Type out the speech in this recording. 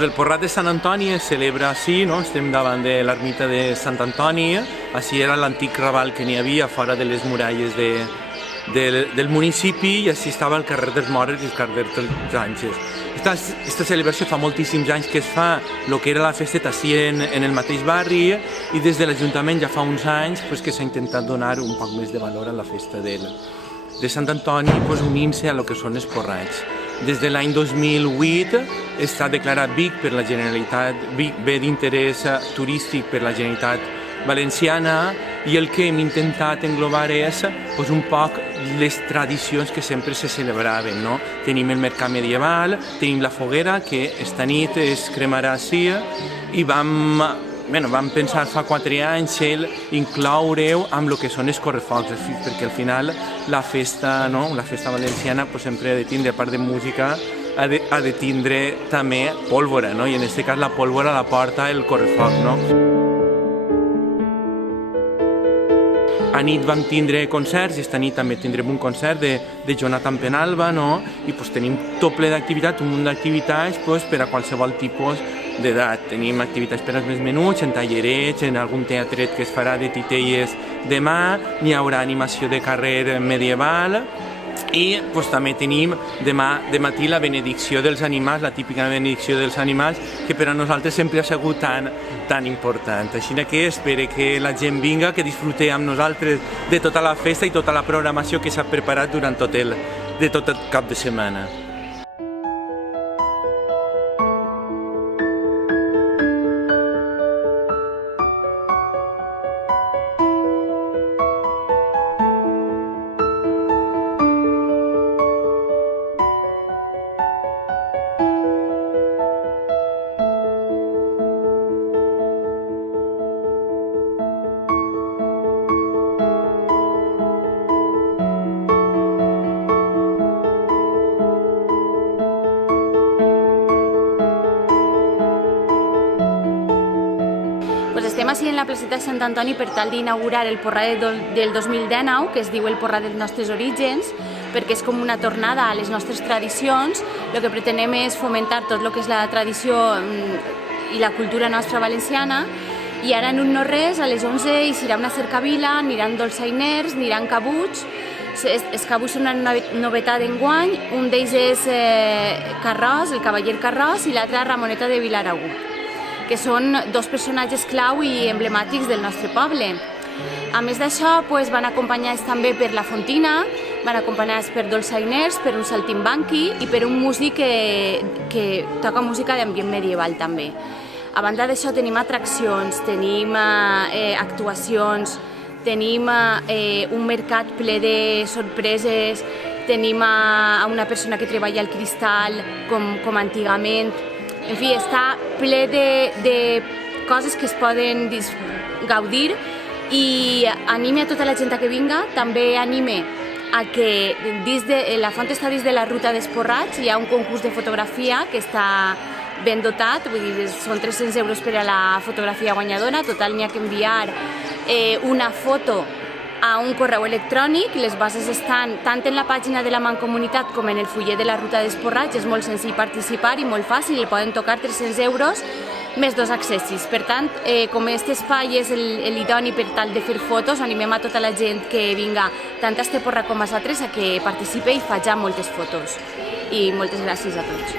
Pues el Porrat de Sant Antoni es celebra així, no? Estem davant de l'ermita de Sant Antoni, així era l'antic raval que n'hi havia fora de les muralles del municipi i així estava el carrer dels Mores i el carrer dels Àngels. Aquesta celebració fa moltíssims anys que es fa el que era la festeta així en el mateix barri i des de l'Ajuntament ja fa uns anys que s'ha intentat donar un poc més de valor a la festa de Sant Antoni unint-se a lo que són els porrats. Des de l'any 2008 està declarat Vic per la Generalitat, Vic bé d'interès turístic per la Generalitat Valenciana i el que hem intentat englobar és un poc les tradicions que sempre se celebraven. No? Tenim el mercat medieval, tenim la foguera que esta nit es cremarà així i vam pensar fa 4 anys incloure-ho amb el que són els correfocs, perquè al final la festa valenciana sempre ha de tindre, a part de música, ha de tindre també pólvora, no? I en aquest cas la pólvora la porta el correfoc. No? A nit vam tindre concerts i esta nit també tindrem un concert de Jonathan Penalba, no? I tenim tot ple d'activitats, un munt d'activitats per a qualsevol tipus d'edat. Tenim activitats per als més menuts, en tallerets, en algun teatret que es farà de titelles demà, n'hi haurà animació de carrer medieval i també tenim demà de matí la benedicció dels animals, la típica benedicció dels animals, que per a nosaltres sempre ha sigut tan important. Així que espero que la gent vinga, que disfrute amb nosaltres de tota la festa i tota la programació que s'ha preparat durant tot el cap de setmana. Estem així en la placeta de Sant Antoni per tal d'inaugurar el porrat del 2019, que es diu el porrat dels nostres orígens, perquè és com una tornada a les nostres tradicions. El que pretenem és fomentar tot el que és la tradició i la cultura nostra valenciana. I ara en un no res, a les 11 hi serà una cercavila, aniran dolçainers, aniran cabuts. Els cabuts són una novetat d'enguany, un d'ells és Carròs, el cavaller Carròs, i l'altre Ramoneta de Vilaragú, que són dos personatges clau i emblemàtics del nostre poble. A més d'això, van acompanyats també per la Fontina, van acompanyats per dolçainers, per un saltimbanqui i per un músic que toca música d'ambient medieval també. A banda d'això tenim atraccions, tenim actuacions, tenim un mercat ple de sorpreses, tenim una persona que treballa al cristal com antigament. En fi, està ple de coses que es poden gaudir i anime a tota la gent que vinga. També anime a que la font està dins de la ruta dels Porrats, hi ha un concurs de fotografia que està ben dotat, vull dir, són 300 euros per a la fotografia guanyadora. Total, n'hi ha que enviar una foto a un correu electrònic. Les bases estan tant en la pàgina de la Mancomunitat com en el fullet de la ruta dels Porrats. És molt senzill participar i molt fàcil, el poden tocar 300 euros més 2 accessis. Per tant, com aquest espai és l'idoni per tal de fer fotos, animem a tota la gent que vinga tant a este porrat com a altres a que participe i faci moltes fotos. I moltes gràcies a tots.